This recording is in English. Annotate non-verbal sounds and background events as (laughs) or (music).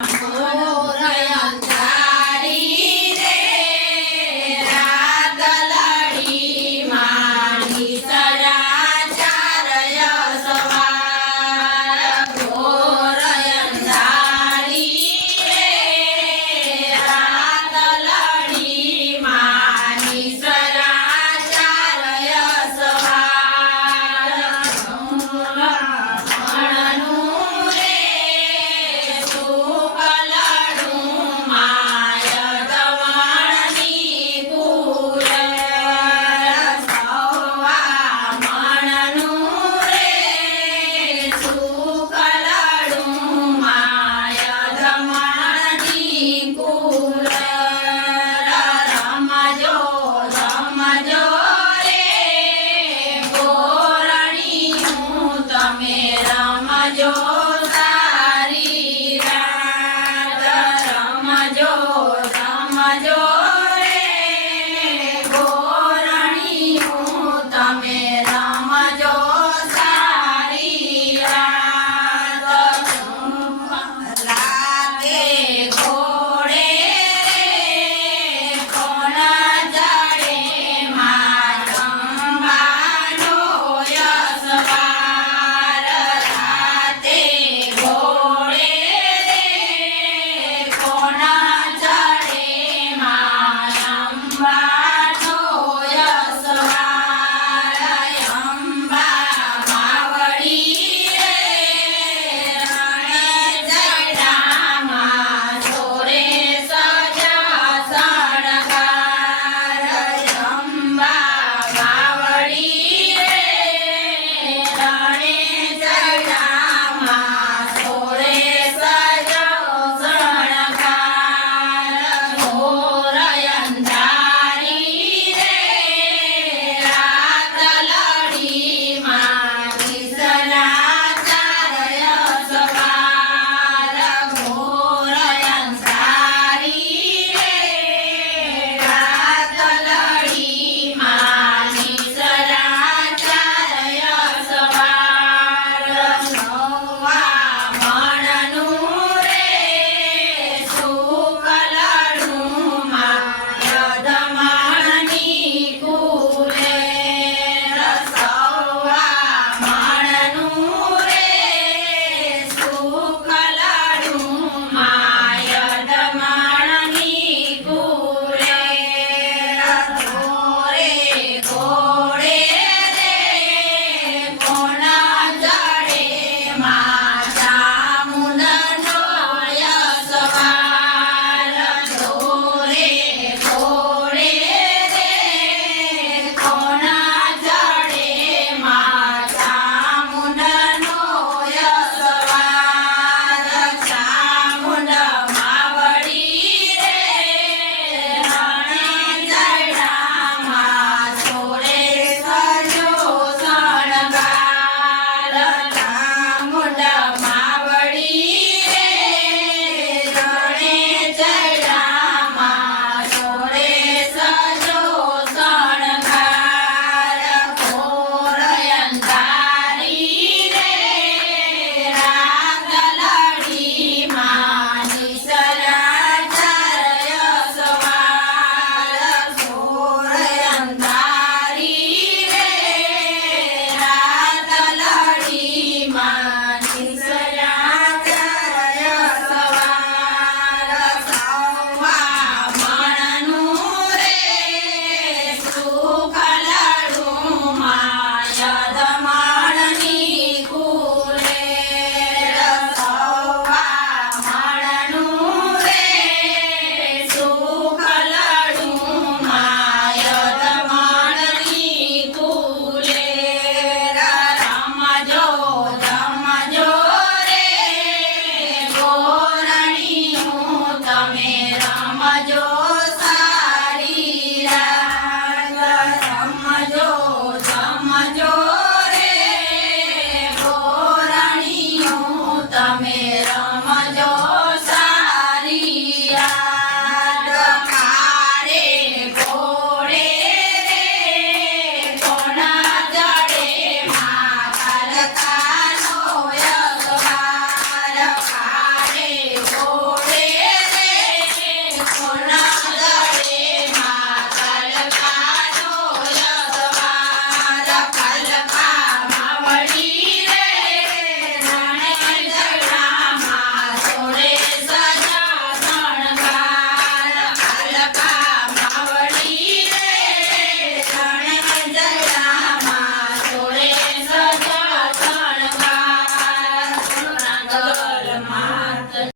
Mga (laughs)